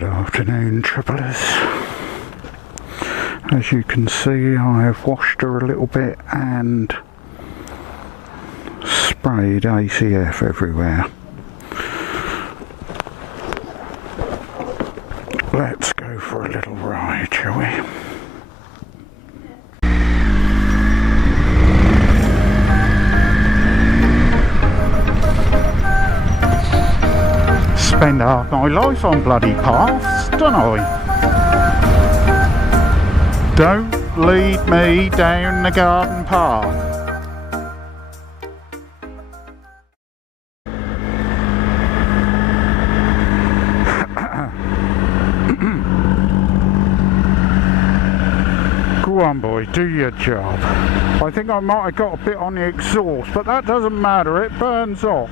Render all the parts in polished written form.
Good afternoon, triplers. As you can see, I have washed her a little bit and sprayed ACF everywhere. Let's go for a little ride, shall we? Spend half my life on bloody paths, don't I? Don't lead me down the garden path. Go on, boy, do your job. I think I might have got a bit on the exhaust, but that doesn't matter, it burns off.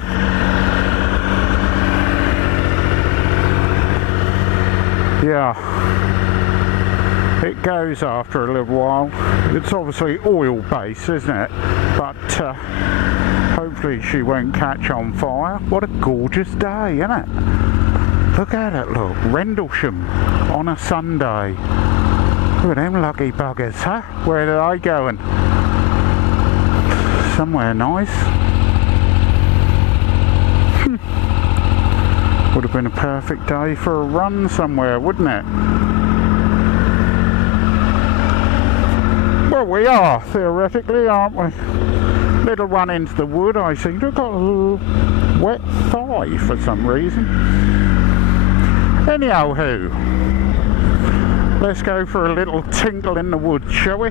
Yeah, it goes after a little while. It's obviously oil based, isn't it? But hopefully she won't catch on fire. What a gorgeous day, isn't it? Look at it, look, Rendlesham on a Sunday. Look at them lucky buggers, huh? Where are they going? Somewhere nice. Would have been a perfect day for a run somewhere, wouldn't it? Well, we are, theoretically, aren't we? Little run into the wood, I seem to have got a little wet thigh for some reason. Anyhow, let's go for a little tinkle in the woods, shall we?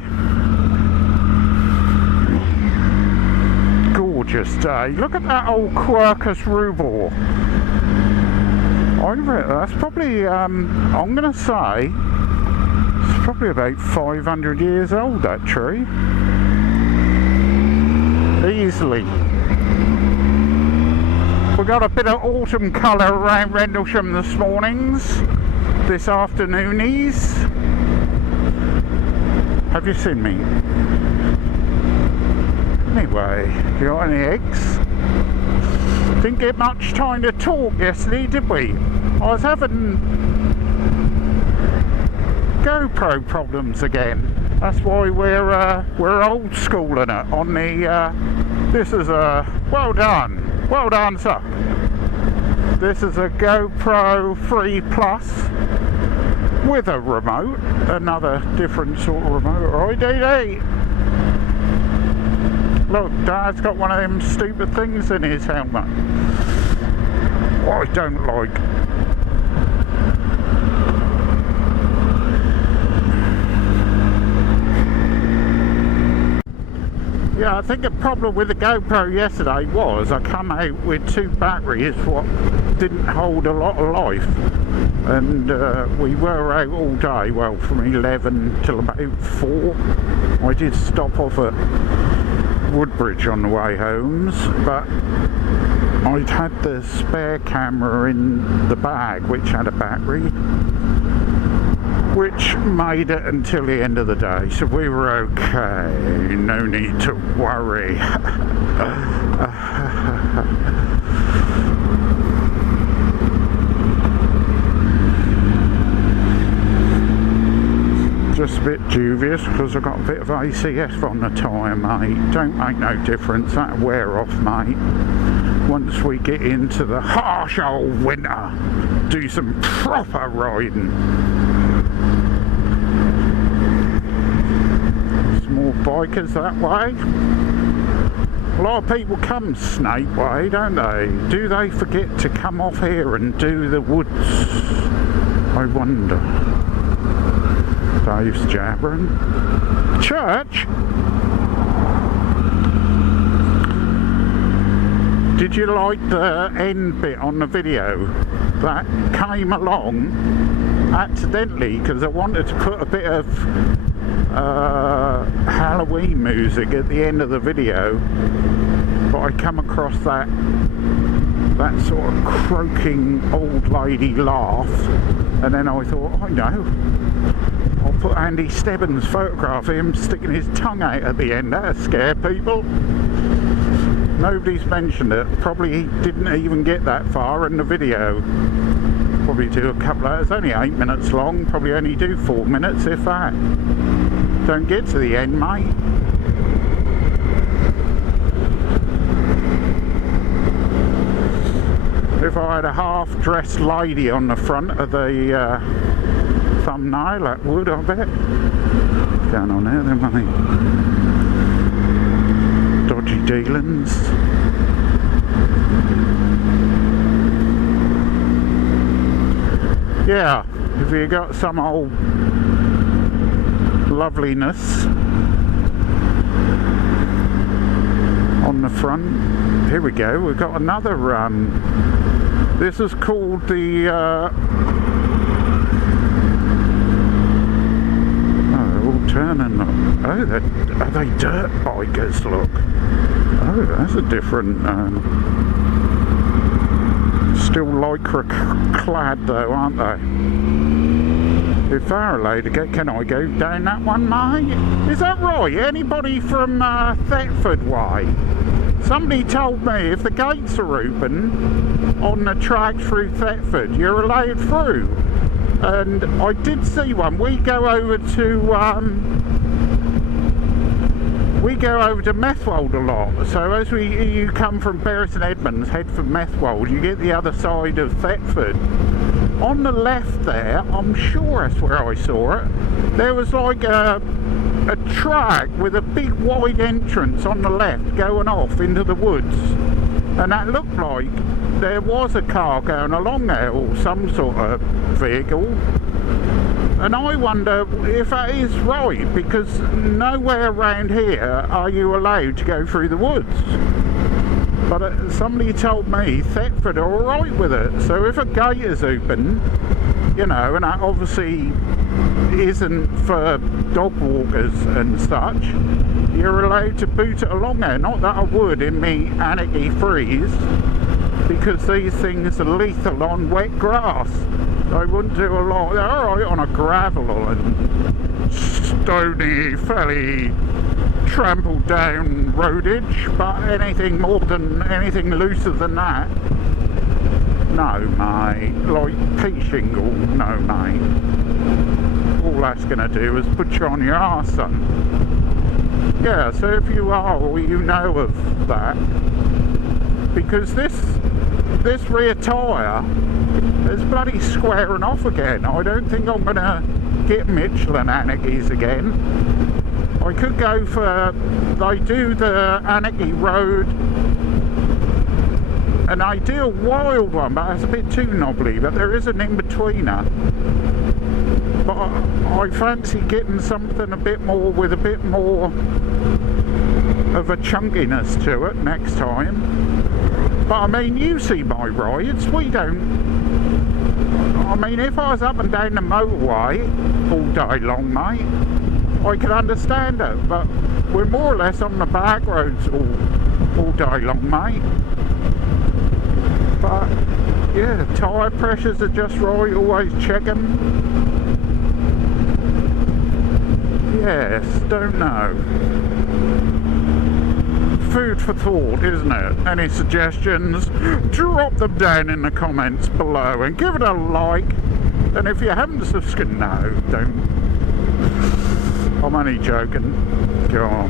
Gorgeous day. Look at that old Quercus rubor. That's probably, I'm going to say, it's probably about 500 years old, that tree. Easily. We got a bit of autumn colour around Rendlesham this afternoonies. Have you seen me? Anyway, you got any eggs? Didn't get much time to talk yesterday, did we? I was having GoPro problems again. That's why we're old schooling it on the. This is a well done, sir. This is a GoPro 3 Plus with a remote, another different sort of remote. Right, DD. Look, Dad's got one of them stupid things in his helmet. What I don't like. Yeah, I think the problem with the GoPro yesterday was I come out with two batteries what didn't hold a lot of life. And we were out all day, well, from 11 till about 4. I did stop off at Woodbridge on the way home, but I'd had the spare camera in the bag which had a battery, which made it until the end of the day, so we were okay, no need to worry. Just a bit dubious because I've got a bit of ACF on the tyre, mate. Don't make no difference, that'll wear off, mate. Once we get into the harsh old winter, do some proper riding. There's more bikers that way. A lot of people come Snake Way, don't they? Do they forget to come off here and do the woods? I wonder. Dave's jabbering. Church? Did you like the end bit on the video? That came along accidentally because I wanted to put a bit of Halloween music at the end of the video, but I come across that sort of croaking old lady laugh, and then I thought, I know, I'll put Andy Stebbins' photograph of him sticking his tongue out at the end. That'll scare people. Nobody's mentioned it. Probably didn't even get that far in the video. Well, probably do a couple of, it's only 8 minutes long, probably only do 4 minutes if that. Don't get to the end, mate. If I had a half-dressed lady on the front of the thumbnail, that would, I bet. What's going on there then, mate? Dodgy dealings. Yeah, if you got some old loveliness on the front, here we go, we've got another this is called the oh, they're all turning, oh, are they dirt bikers, look. Oh, that's a different still lycra clad though, aren't they? If they're allowed to get, can I go down that one, mate? Is that right? Anybody from Thetford way? Somebody told me if the gates are open on the track through Thetford, you're allowed through. And I did see one. We go over to Methwold a lot. So as you come from Berris and Edmonds, head for Methwold, you get the other side of Thetford. On the left there, I'm sure that's where I saw it, there was like a track with a big wide entrance on the left going off into the woods, and that looked like there was a car going along there or some sort of vehicle. And I wonder if that is right, because nowhere around here are you allowed to go through the woods. But somebody told me Thetford are alright with it, so if a gate is open, you know, and that obviously isn't for dog walkers and such, you're allowed to boot it along there. Not that I would in me anarchy freeze, because these things are lethal on wet grass. I wouldn't do a lot. They're alright on a gravel and stony, fairly trampled down roadage, but anything more than anything looser than that, no, mate. Like pea shingle, no, mate. All that's gonna do is put you on your arse, son. Yeah, so if you are, or you know of that, because this rear tyre is bloody squaring off again. I don't think I'm gonna get Michelin anarchies again. I could go for, they do the Anarchy Road, an ideal wild one, but it's a bit too knobbly, but there is an in-betweener. But I fancy getting something a bit more, with a bit more of a chunkiness to it next time. But I mean, you see my rides, we don't, I mean, if I was up and down the motorway all day long, mate, I could understand it, but we're more or less on the back roads all day long, mate. But yeah, the tyre pressures are just right, always check them. Yes, don't know. Food for thought, isn't it? Any suggestions? Drop them down in the comments below and give it a like. And if you haven't subscribed, no, don't. I'm only joking. God.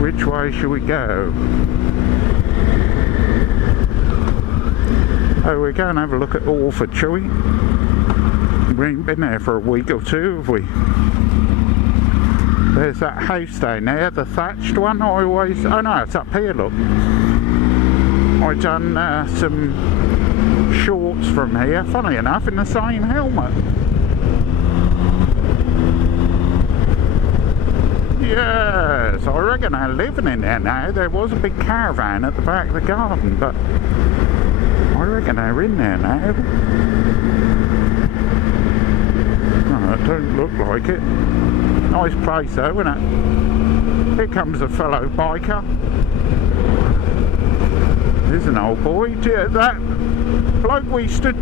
Which way should we go? Oh, we're going to have a look at Orford, shall we? We ain't been there for a week or two, have we? There's that house down there, the thatched one. I always, oh no, it's up here, look. I done some shorts from here, funny enough, in the same helmet. Yes, I reckon they're living in there now. There was a big caravan at the back of the garden, but I reckon they're in there now. No, it don't look like it. Nice place though, isn't it? Here comes a fellow biker. There's an old boy. That bloke we stood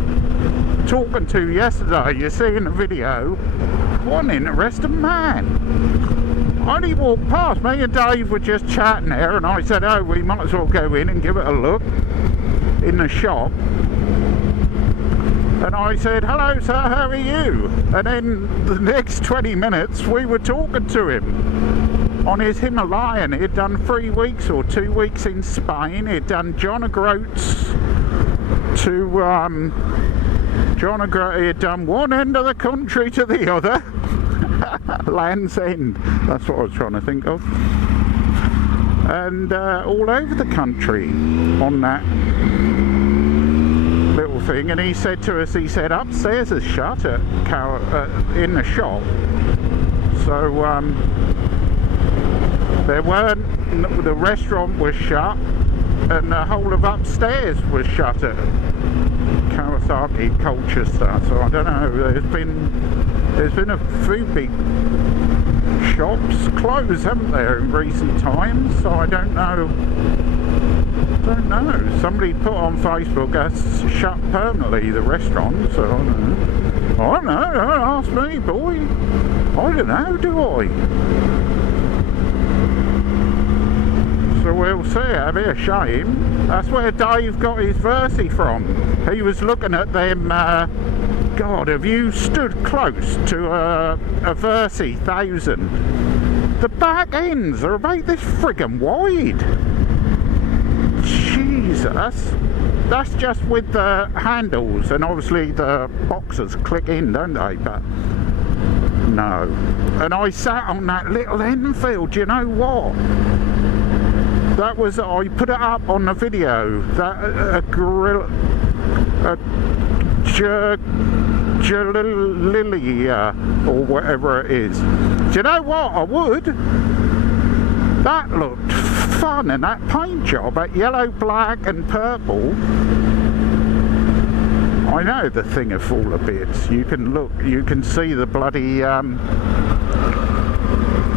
talking to yesterday, you see in the video, what an interesting man. only walked past. Me and Dave were just chatting there, and I said, oh, we might as well go in and give it a look in the shop. And I said, hello sir, how are you? And then the next 20 minutes we were talking to him on his Himalayan. He'd done 3 weeks or 2 weeks in Spain. He'd done John O'Groats to John O'Groats. He'd done one end of the country to the other. Land's End, that's what I was trying to think of. And all over the country on that little thing. And he said to us, he said upstairs is shut at in the shop, so there weren't, the restaurant was shut and the whole of upstairs was shut at Kawasaki Culture Star. So I don't know, there's been a few big shops closed, haven't there, in recent times, so I don't know. Somebody put on Facebook that's shut permanently, the restaurant, so I don't know, don't ask me, boy. I don't know, do I? So we'll see, that'd be a shame. That's where Dave got his Versy from. He was looking at them, God, have you stood close to a Versy 1000? The back ends are about this friggin' wide. Jesus, that's just with the handles, and obviously the boxes click in, don't they? But no. And I sat on that little Enfield, you know what? That was, I put it up on the video, that a Lilia or whatever it is. Do you know what? I would. That looked fun, and that paint job, that yellow, black and purple. I know the thing will fall to bits. You can look, you can see the bloody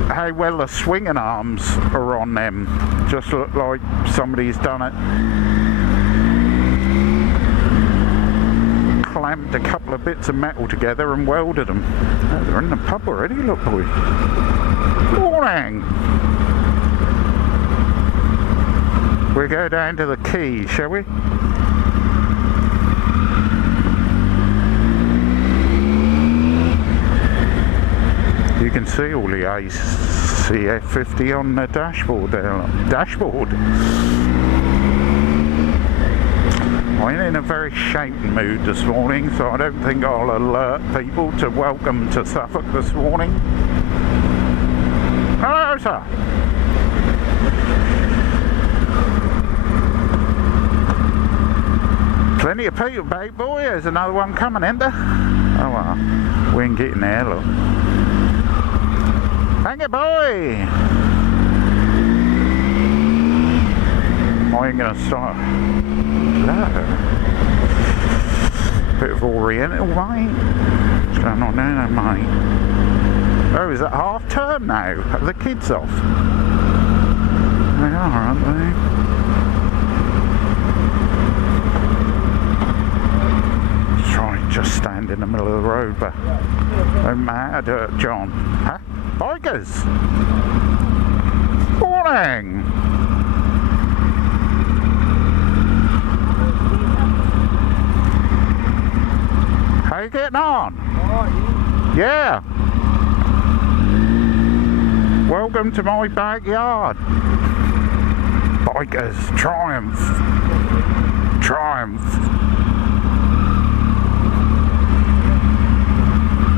how well the swinging arms are on them. Just look like somebody's done it. Clamped a couple of bits of metal together and welded them. Oh, they're in the pub already, look boy. Morning! We'll go down to the quay, shall we? You can see all the ACF50 on the dashboard there. Dashboard! I'm in a very shaken mood this morning, so I don't think I'll alert people to welcome to Suffolk this morning. Hello, sir! Plenty of people, babe boy. There's another one coming in there. Oh well, we ain't getting there, look. Thank you, boy. I ain't gonna start. Hello. Bit of Oriental, mate. What's going on there, mate? Oh, is it half term now? Are the kids off? They are, aren't they? Just stand in the middle of the road, but don't matter, John. Huh? Bikers! Morning! How you getting on? Yeah! Welcome to my backyard. Bikers, triumph! Triumph!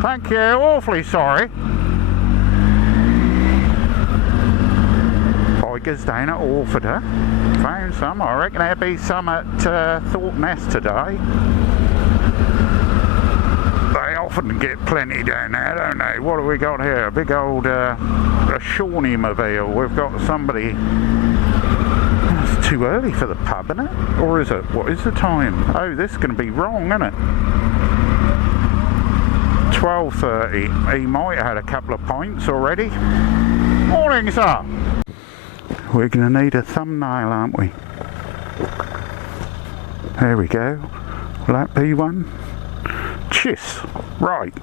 Thank you, awfully sorry. Bikers down at Orford, huh? Found some. I reckon there'll be some at Thorpe Nest today. They often get plenty down there, don't they? What have we got here? A big old a Shawnee mobile. We've got somebody. It's too early for the pub, isn't it? Or is it? What is the time? Oh, this is going to be wrong, isn't it? 12:30. He might have had a couple of pints already. Morning, sir. We're going to need a thumbnail, aren't we? There we go. Will that be one? Cheers. Right.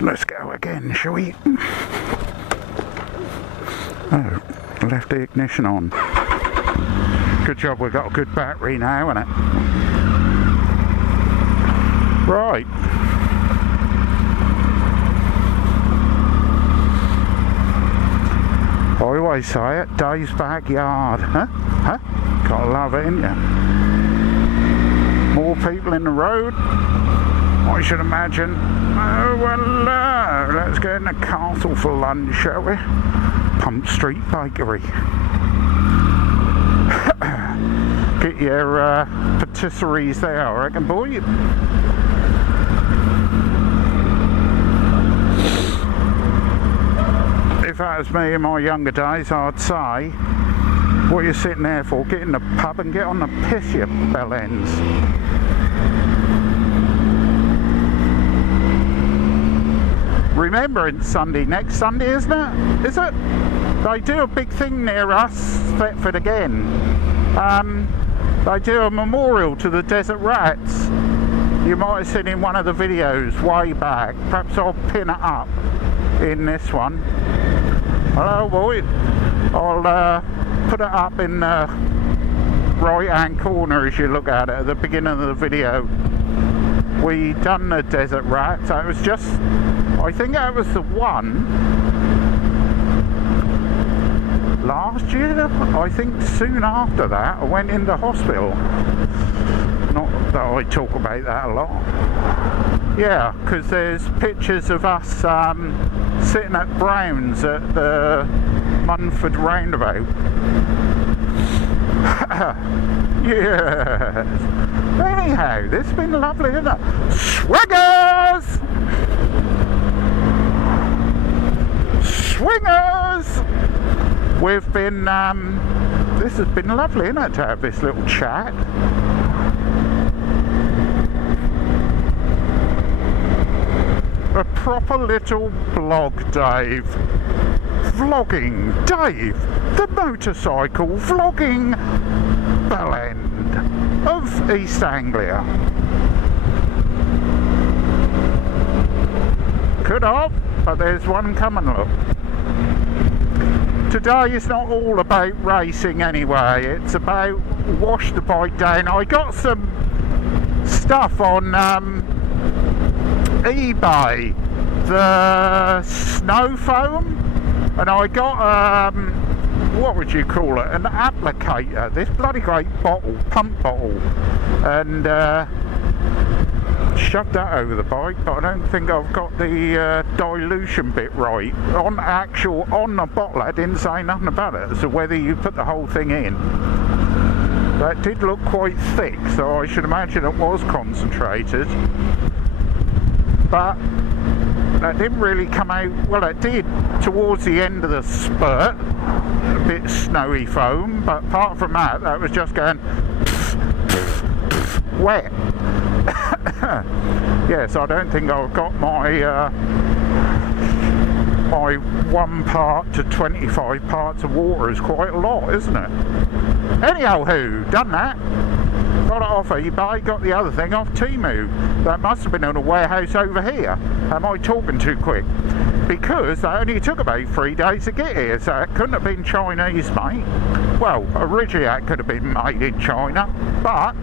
Let's go again, shall we? Oh, left the ignition on. Good job we've got a good battery now, innit? Right. I always say it, Dave's backyard. Huh? Huh? Gotta love it, ain't ya? More people in the road, I should imagine. Oh, well, let's go in the castle for lunch, shall we? Pump Street Bakery. Get your patisseries there, I reckon, boy. If that was me in my younger days, I'd say, what are you sitting there for? Get in the pub and get on the piss, you bell ends. Remembrance Sunday, next Sunday, isn't it? Is it? They do a big thing near us, Thetford again. They do a memorial to the desert rats. You might have seen in one of the videos way back. Perhaps I'll pin it up in this one. Hello, boy. I'll put it up in the right hand corner as you look at it at the beginning of the video. We done the desert rats. It was just, I think that was the one last year. I think soon after that I went into hospital. Not that I talk about that a lot. Yeah, because there's pictures of us sitting at Brown's at the Munford roundabout. Yes. Anyhow, this has been lovely, isn't it? Swaggers! Swingers! We've been, this has been lovely, isn't it, to have this little chat. A proper little blog, Dave. Vlogging Dave, the motorcycle vlogging bellend of East Anglia. Could have, but there's one coming, look. Today is not all about racing anyway, it's about wash the bike down. I got some stuff on eBay, the snow foam, and I got what would you call it, an applicator, this bloody great bottle, pump bottle, and shoved that over the bike, but I don't think I've got the dilution bit right. On the bottle I didn't say nothing about it, so whether you put the whole thing in. That did look quite thick, so I should imagine it was concentrated. But that didn't really come out, well it did towards the end of the spurt, a bit snowy foam, but apart from that, that was just going wet. Yes, I don't think I've got my my 1 part to 25 parts of water is quite a lot, isn't it? Anyhow, done that. Got it off eBay, got the other thing off Temu. That must have been in a warehouse over here. Am I talking too quick? Because they only took about 3 days to get here, so it couldn't have been Chinese, mate. Well, originally that could have been made in China, but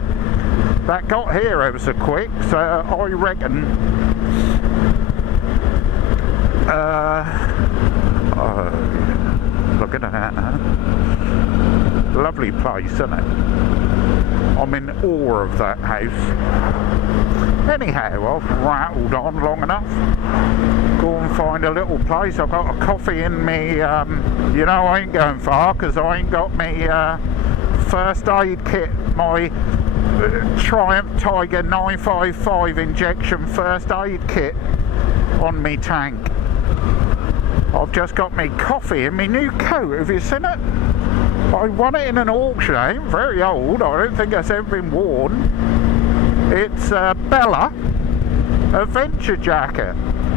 that got here ever so quick, so I reckon look at that, huh? Lovely place, isn't it? I'm in awe of that house. Anyhow, I've rattled on long enough. Go and find a little place. I've got a coffee in me, you know I ain't going far because I ain't got me first aid kit, my Triumph Tiger 955 injection first aid kit on me tank. I've just got me coffee in me new coat. Have you seen it? I won it in an auction. It ain't very old. I don't think it's ever been worn. It's a Bella adventure jacket.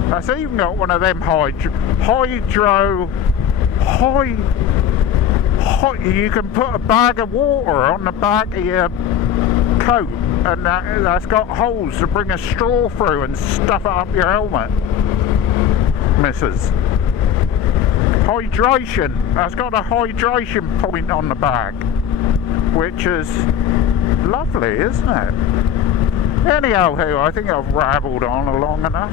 That's even got one of them you can put a bag of water on the back of your coat, and that's got holes to bring a straw through and stuff it up your helmet, missus. hydration. That's got a hydration point on the back, which is lovely, isn't it? Anyhow, I think I've rabbled on long enough.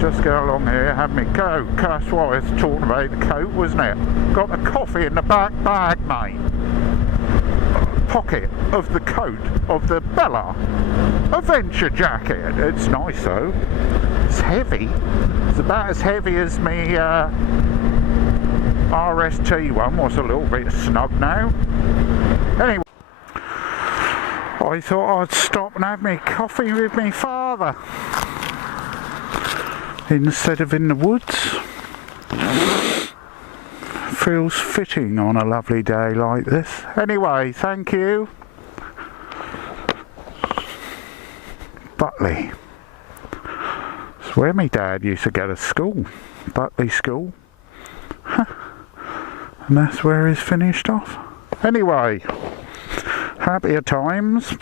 Just go along here, have me coat. That's what I was talking about, the coat, wasn't it? Got the coffee in the back bag, mate. Pocket of the coat of the Bella Adventure jacket. It's nice though. It's heavy. It's about as heavy as me RST one. Was a little bit snug now. Anyway, I thought I'd stop and have me coffee with me father instead of in the woods. Feels fitting on a lovely day like this. Anyway, thank you. Butley. It's where my dad used to go to school. Butley School. And that's where he's finished off. Anyway, happier times.